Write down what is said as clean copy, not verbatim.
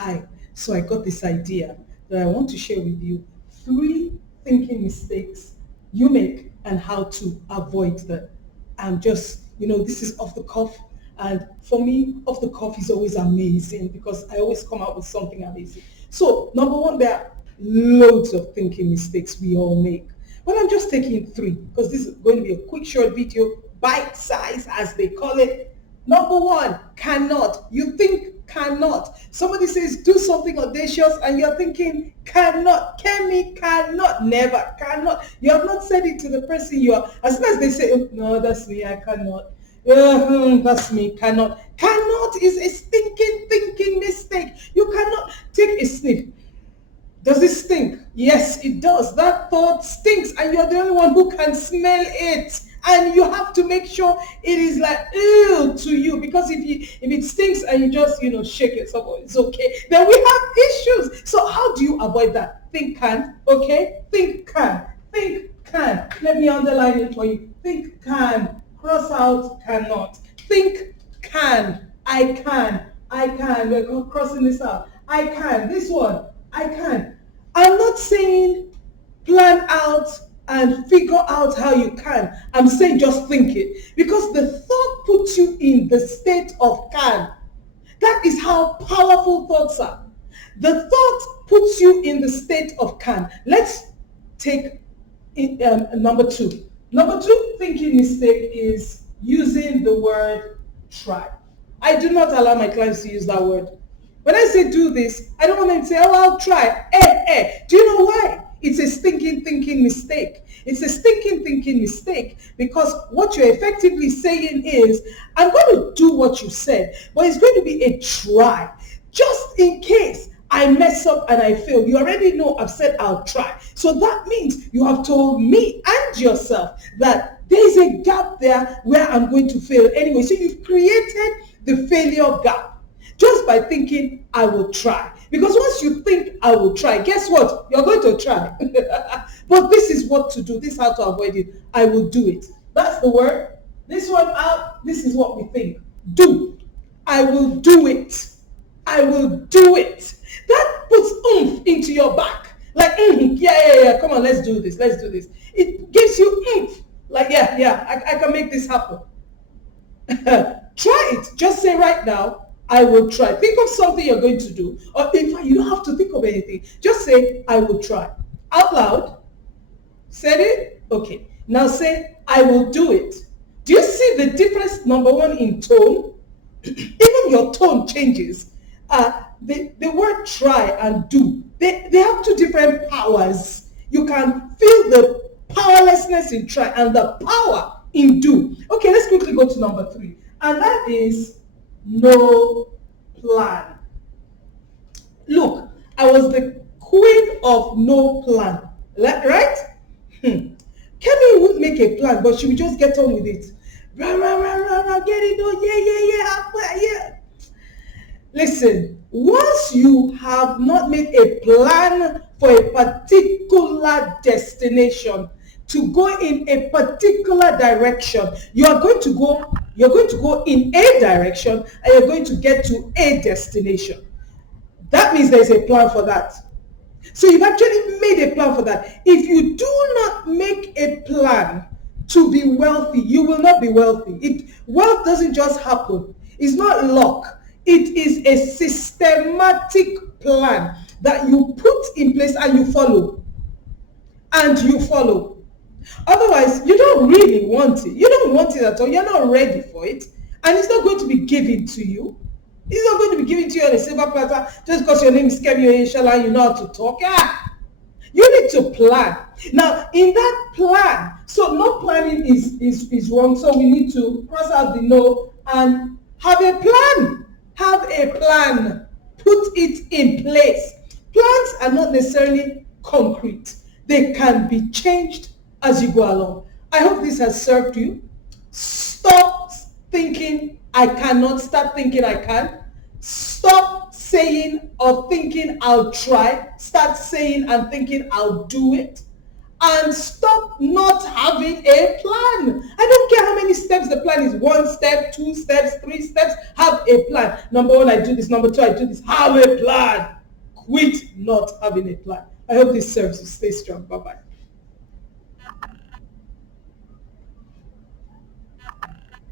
Hi. So I got this idea that I want to share with you three thinking mistakes you make and how to avoid them. I'm just, this is off the cuff. And for me, off the cuff is always amazing because I always come out with something amazing. So, number one, there are loads of thinking mistakes we all make. But I'm just taking three because this is going to be a quick, short video, bite size, as they call it. Number one, cannot. You think cannot. Somebody says do something audacious and you're thinking cannot. Kemi cannot. Never. Cannot. You have not said it to the person you are. As soon as they say, "Oh, no, that's me, I cannot. That's me, cannot." Cannot is a stinking thinking mistake. You cannot take a sniff. Does it stink? Yes, it does. That thought stinks and you're the only one who can smell it. And you have to make sure it is like ew to you, because if it stinks and you just shake it so it's okay, then we have issues. So how do you avoid that? Think can, okay? Think can. Think can. Let me underline it for you. Think can. Cross out cannot. Think can. I can. I can. We're crossing this out. I can. This one. I can. I'm not saying plan out and figure out how you can. I'm saying just think it. Because the thought puts you in the state of can. That is how powerful thoughts are. The thought puts you in the state of can. Let's take number two. Number two thinking mistake is using the word try. I do not allow my clients to use that word. When I say do this, I don't want them to say, "Oh, I'll try." Do you know why? It's a stinking thinking mistake. It's a stinking thinking mistake because what you're effectively saying is, I'm going to do what you said, but it's going to be a try. Just in case I mess up and I fail, you already know I've said I'll try. So that means you have told me and yourself that there's a gap there where I'm going to fail anyway. So you've created the failure gap just by thinking I will try. Because once you think I will try, guess what? You're going to try. But this is what to do. This is how to avoid it. I will do it. That's the word. This one out. This is what we think. Do. I will do it. I will do it. That puts oomph into your back. Like, yeah. Come on, let's do this. Let's do this. It gives you oomph. Like, yeah, I can make this happen. Try it. Just say right now, I will try. Think of something you're going to do. Or in fact, you don't have to think of anything. Just say, I will try. Out loud. Said it? Okay. Now say, I will do it. Do you see the difference, number one, in tone? Even your tone changes. The word try and do, they have two different powers. You can feel the powerlessness in try and the power in do. Okay, let's quickly go to number three. And that is no plan. Look, I was the queen of no plan, right? Kemi would make a plan, but she would just get on with it. Rah, rah, rah, rah, rah, get it done, yeah. Listen, once you have not made a plan for a particular destination, to go in a particular direction, you're going to go in a direction and you're going to get to a destination. That means there's a plan for that. So you've actually made a plan for that. If you do not make a plan to be wealthy, you will not be wealthy. Wealth doesn't just happen. It's not luck. It is a systematic plan that you put in place and you follow. And you follow. Otherwise, you don't really want it. You don't want it at all. You're not ready for it. And it's not going to be given to you. It's not going to be given to you on a silver platter just because your name is Kemi Oyeshala and you know how to talk. Yeah. You need to plan. Now, in that plan, so no planning is wrong. So we need to cross out the no and have a plan. Have a plan. Put it in place. Plans are not necessarily concrete. They can be changed as you go along. I hope this has served you. Stop thinking I cannot. Start thinking I can. Stop saying or thinking I'll try. Start saying and thinking I'll do it. and stop not having a plan. I don't care how many steps the plan is. 1 step, 2 steps, 3 steps. Have a plan. Number 1, I do this. Number 2, I do this. Have a plan. Quit not having a plan. I hope this serves you. Stay strong. Bye-bye.